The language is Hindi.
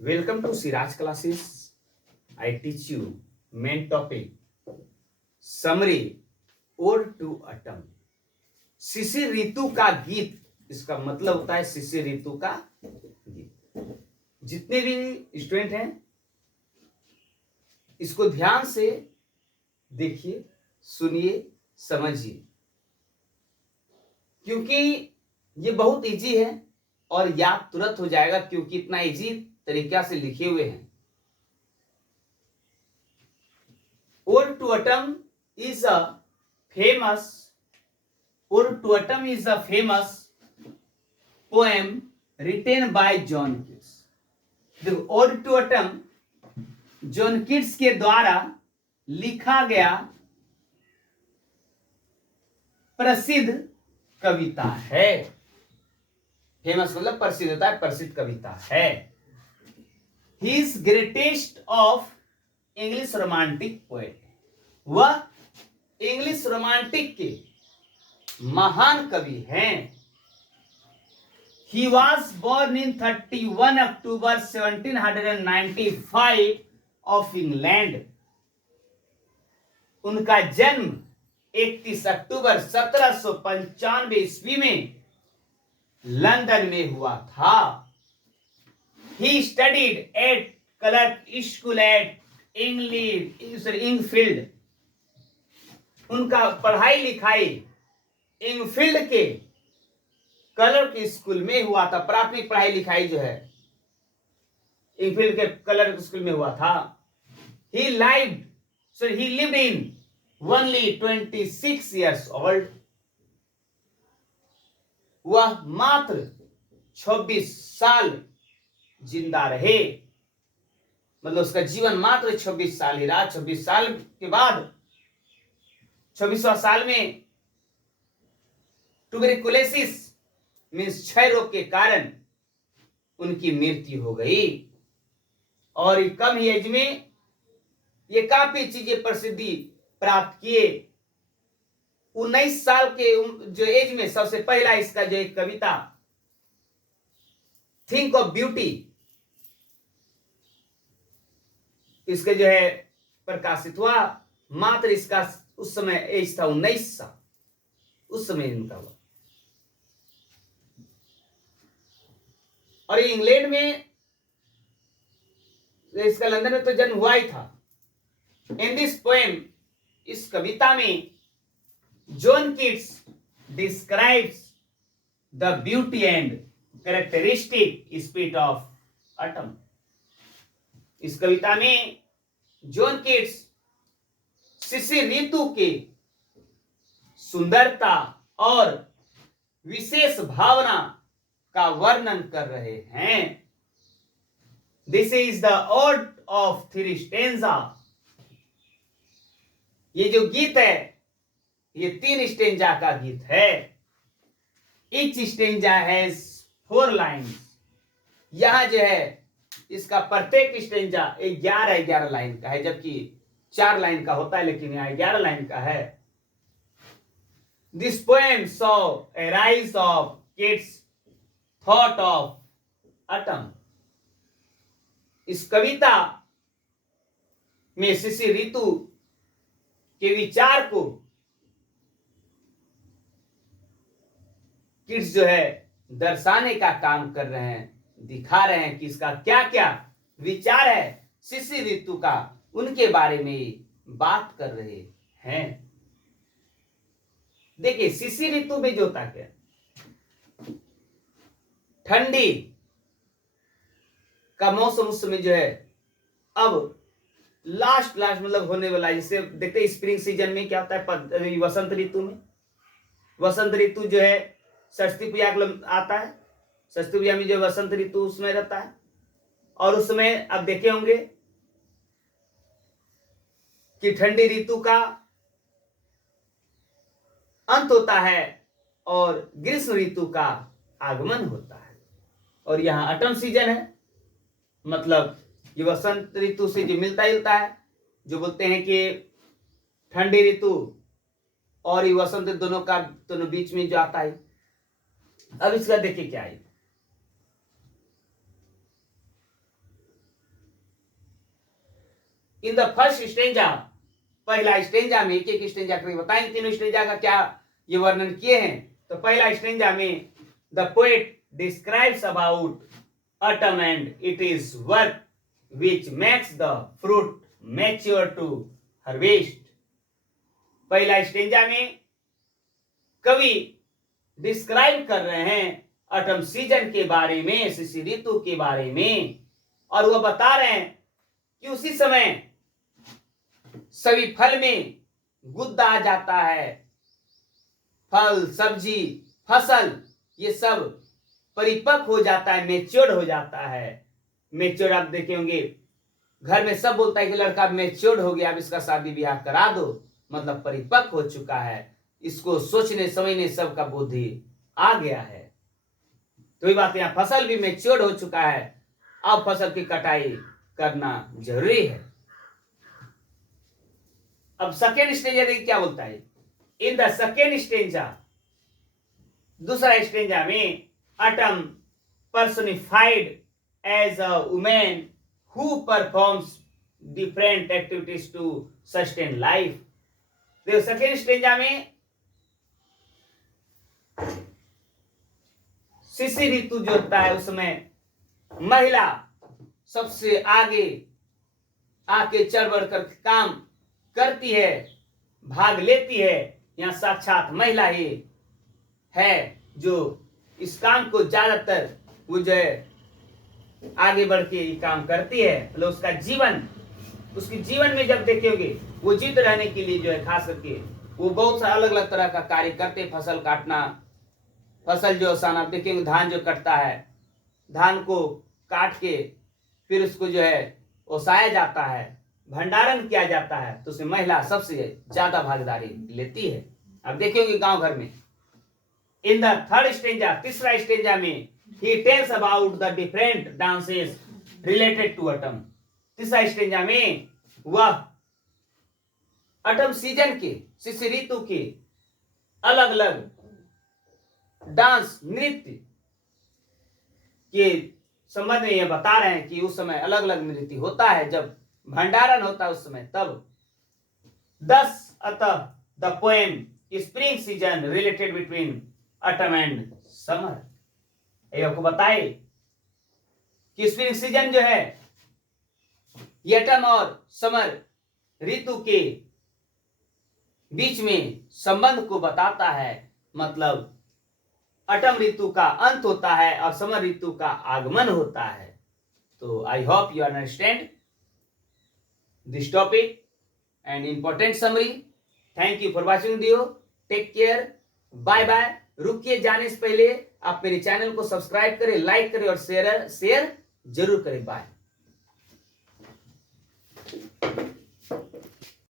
Welcome to Siraj classes. I teach you main topic summary Ode to Autumn. शिशिर ऋतु का गीत, इसका मतलब होता है शिशिर ऋतु का गीत। जितने भी स्टूडेंट हैं इसको ध्यान से देखिए, सुनिए, समझिए, क्योंकि ये बहुत इजी है और याद तुरंत हो जाएगा, क्योंकि इतना इजी तरीका से लिखे हुए हैं। Ode to Autumn is a famous poem written by John Keats. देखो, Ode to Autumn John Keats के द्वारा लिखा गया प्रसिद्ध कविता है। फेमस मतलब प्रसिद्ध होता है, प्रसिद्ध कविता है। He is greatest of English romantic poet. वह इंग्लिश रोमांटिक के महान कवि हैं। He was born in 31 October 1795 of England. उनका जन्म 31 अक्टूबर 1795 ईस्वी में लंदन में हुआ था। He studied at Clark School at इंगफील्ड। उनका पढ़ाई लिखाई इंगफील्ड के क्लर्क स्कूल में हुआ था। प्राथमिक पढ़ाई लिखाई जो है इंगफील्ड के क्लर्क स्कूल में हुआ था। He lived in only 26 years old. वह मात्र 26 साल जिंदा रहे, मतलब उसका जीवन मात्र 26 साल ही रहा। 26 साल के बाद 26वां साल में ट्यूबरकुलोसिस मीन्स क्षय रोग के कारण उनकी मृत्यु हो गई। और कम ही एज में ये काफी चीजें प्रसिद्धि प्राप्त किए। 19 साल के जो एज में सबसे पहला इसका जो एक कविता थिंक ऑफ ब्यूटी, इसके जो है प्रकाशित हुआ। मात्र इसका उस समय एज था 19 साल, उस समय इनका हुआ। और इंग्लैंड में इसका लंदन में तो जन्म हुआ ही था। इन दिस पोएम, इस कविता में John Keats describes the beauty and characteristic spirit of autumn. इस कविता में जॉन किट्स शिशिर ऋतु के सुंदरता और विशेष भावना का वर्णन कर रहे हैं। This is the ode of three stanza. ये जो गीत है ये 3 स्टेंजा का गीत है। Each stanza has 4 lines. यहां जो है इसका प्रत्येक स्टेंजा 11 लाइन का है, जबकि 4 लाइन का होता है, लेकिन यहाँ 11 लाइन का है। This poem saw a rise of Keats thought of autumn. इस कविता में शिशिर ऋतु के विचार को किट्स जो है दर्शाने का काम कर रहे हैं, दिखा रहे हैं कि इसका क्या क्या विचार है शिशिर ऋतु का, उनके बारे में बात कर रहे हैं। देखिए, शिशिर ऋतु में जो होता क्या, ठंडी का मौसम उस समय जो है अब लास्ट मतलब होने वाला है। जैसे देखते हैं स्प्रिंग सीजन में क्या होता है, वसंत ऋतु में, वसंत ऋतु जो है सरस्वती पूजा आता है। सरस्वती पूजा में जो वसंत ऋतु उसमें रहता है, और उस समय आप देखे होंगे कि ठंडी ऋतु का अंत होता है और ग्रीष्म ऋतु का आगमन होता है। और यहाँ ऑटम सीजन है, मतलब ये वसंत ऋतु से जो मिलता जुलता है, जो बोलते हैं कि ठंडी ऋतु और ये वसंत दोनों बीच में जो आता है। अब इसका देखिए क्या है, इन द फर्स्ट स्टेंजा, पहला स्टेंजा में, एक एक स्टेंजा करके बताएंगे, तीनों स्टेंजा का क्या ये वर्णन किए हैं। तो पहला स्टेंजा में the poet describes about autumn and it is work which makes the fruit mature to harvest. पहला स्टेंजा में कवि डिस्क्राइब कर रहे हैं ऑटम सीजन के बारे में, शिशिर ऋतु के बारे में, और वह बता रहे हैं कि उसी समय सभी फल में गुद्दा आ जाता है, फल, सब्जी, फसल, ये सब परिपक्व हो जाता है, मेच्योर्ड हो जाता है। मेच्योर्ड आप देखे होंगे, घर में सब बोलता है कि लड़का मेच्योर्ड हो गया, अब इसका शादी ब्याह करा दो, मतलब परिपक्व हो चुका है, इसको सोचने समझने सबका बुद्धि आ गया है। तो ये बात, यहाँ फसल भी मेच्योर्ड हो चुका है, अब फसल की कटाई करना जरूरी है। अब सेकेंड स्टेंजा देखिए क्या बोलता है। इन द सेकेंड स्टेंजा, दूसरा स्टेंजा में autumn personified as a women who performs different activities to sustain life. देखो सेकेंड स्टेंजा में शिशिर ऋतु जो होता है उसमें महिला सबसे आगे आके चढ़ बढ़ कर काम करती है, भाग लेती है। यहाँ साक्षात महिला ही है जो इस काम को ज्यादातर वो जो है आगे बढ़ के ये काम करती है। मतलब उसका जीवन, उसके जीवन में जब देखेंगे वो जीवित रहने के लिए जो है खास करके वो बहुत सा अलग अलग तरह का कार्य करते, फसल काटना, फसल जो आसान देखेंगे, धान जो कटता है, धान को काट के फिर उसको जो है ओसाया जाता है, भंडारण किया जाता है, तो उसमें महिला सबसे ज्यादा भागीदारी लेती है। अब देखेंगे गांव घर में। इन द थर्ड स्टेंजा, तीसरा स्टेंजा में he tells about the different dances related to autumn. तीसरा स्टेंजा में वह ऑटम सीजन के, शिशिर ऋतु के अलग अलग डांस, नृत्य के संबंध में यह बता रहे हैं कि उस समय अलग अलग नृत्य होता है, जब भंडारण होता है उस समय तब। 10 अतः the poem spring season related between autumn and summer. ये आपको बताए कि स्प्रिंग सीजन जो है ये ऑटम और समर ऋतु के बीच में संबंध को बताता है। मतलब ऑटम ऋतु का अंत होता है और समर ऋतु का आगमन होता है। तो I hope you understand this topic and important summary. Thank you for watching video. Take care, bye bye. रुकिए जाने से पहले आप मेरे चैनल को सब्सक्राइब करें, लाइक करें और शेयर जरूर करें। बाय।